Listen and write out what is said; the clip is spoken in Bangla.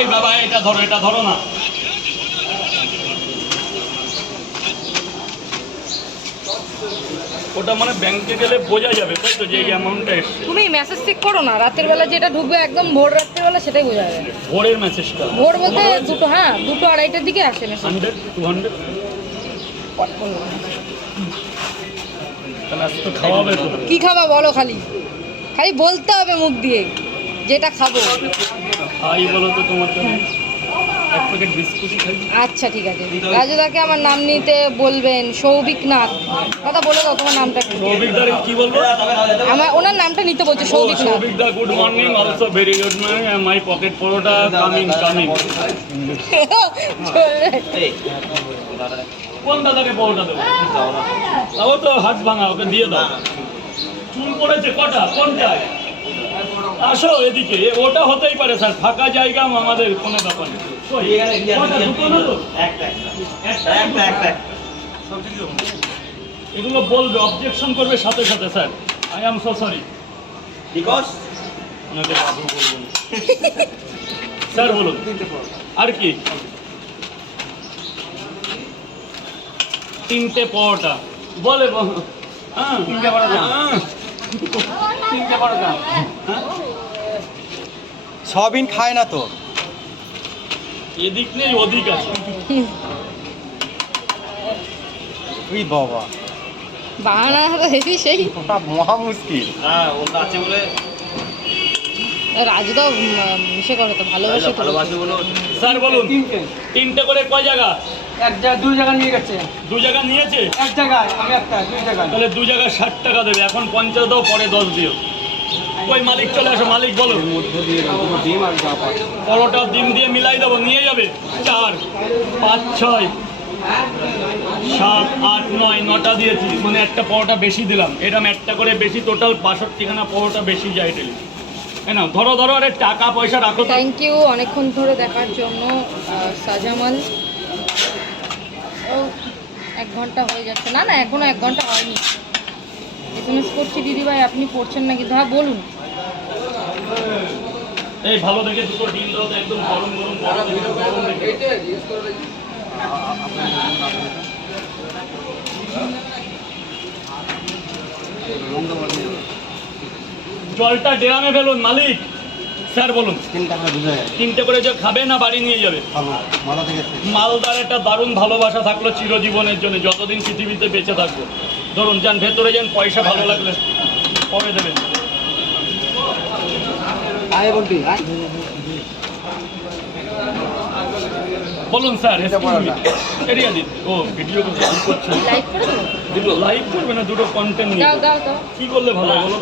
এই বাবা এটা ধরো এটা ধরো না। ওটা মানে ব্যাংকে গেলে বোঝা যাবে তাই তো যে এই অ্যামাউন্টটা এসছে। তুমি মেসেজ চেক করো না রাতের বেলা যেটা ঢুকবে একদম ভোর রাত্রের বেলা সেটাই বোঝা যাবে। ভোরের মেসেজটা ভোর বলতে দুটো হ্যাঁ দুটো আড়াইটার দিকে আসে মেসেজ হান্ড্রেড টু হান্ড্রেড কি খাবা বলো খালি? খালি বলতে হবে মুখ দিয়ে যেটা খাব। খাই বলো তো তোমার এক প্যাকেট বিস্কুটই খাই। আচ্ছা ঠিক আছে। রাজুদাকে আমার নাম নিতে বলবেন সৌভিক নাথ। কথা বলে দাও তোমার নামটা কি? সৌভিক দার কি বলব? আমার ওনার নামটা নিতে বলছে সৌভিক নাথ। সৌভিক দা good morning also very good morning my pocket paratha coming coming কোন দাদাকে পরোটা দেবো? তাও তো হাত ভাঙা ওকে দিয়ে দাও। চুল পড়েছে কটা? কোনটায়? আসো এদিকে ওটা হতেই পারে স্যার ফাঁকা জায়গা আমাদের কোনো ব্যাপার নেই? এগুলো বলবে অবজেকশন করবে সাথে সাথে sir. I am so sorry because ওনাকে বাবু বলব স্যার বলুন। আর কি? তিনটে পরোটা। বলে হ্যাঁ। তিনটে পরোটা। সয়াবিন খায় না তো? এদিক নেই ওদিক আছে। তুই বাবা। বাহানা হেভি হেবি সেই। ওটা মহা মুশকিল। হ্যাঁ ওটা আছে বলে রাজুদা সে কথা তো ভালোবাসে। ভালোবাসে বলে। স্যার বলুন তিনটে। তিনটে করে কয় জায়গা? এক জায়গা দুই জায়গা নিয়ে গেছে। দু জায়গা নিয়েছে? এক জায়গায় আমি একটা দুই জায়গায়। তাহলে দু জায়গা ষাট টাকা দেবে এখন পঞ্চাশ দাও পরে দশ দিও। ওই মালিক চলে আসো মালিক বলো। পরোটা ডিম দিয়ে মিলাই দেবো নিয়ে যাবে? চার পাঁচ ছয় সাত আট নয় নটা দিয়েছি। মানে একটা পরোটা বেশি দিলাম। এরকম একটা করে বেশি টোটাল বাষট্টিখানা পরোটা বেশি যায় ডেলি না ধরো ধরো আরে টাকা পয়সা রাখো থ্যাংক ইউ অনেকক্ষণ ধরে দেখার জন্য সাজামাল ও এক ঘণ্টা হয়ে যাচ্ছে। না না এখনও এক ঘণ্টা হয়নি। এস এম এস করছি দিদিভাই আপনি পড়ছেন নাকি? হ্যাঁ বলুন। এই ভালো দেখে দুটো ডিম দাও তো একদম গরম গরম গরম দেখে, গরম দেখে। জলটা ড্রামে ফেলুন মালিক। স্যার বলুন। টাকা তিনটে করে যে খাবে না বাড়ি নিয়ে যাবে। মালদার একটা দারুণ ভালোবাসা থাকল চিরজীবনের জন্য যতদিন পৃথিবীতে বেঁচে থাকব। ধরুন যান ভেতরে যান পয়সা ভালো লাগলে পরে দেবেন আয় বলুন স্যার এরিয়া দিন। ও ভিডিও করছে লাইভ করে করবে না দুটো কন্টেন্ট নিয়ে দাও দাও দাও। কি করলে ভালো হয় বলো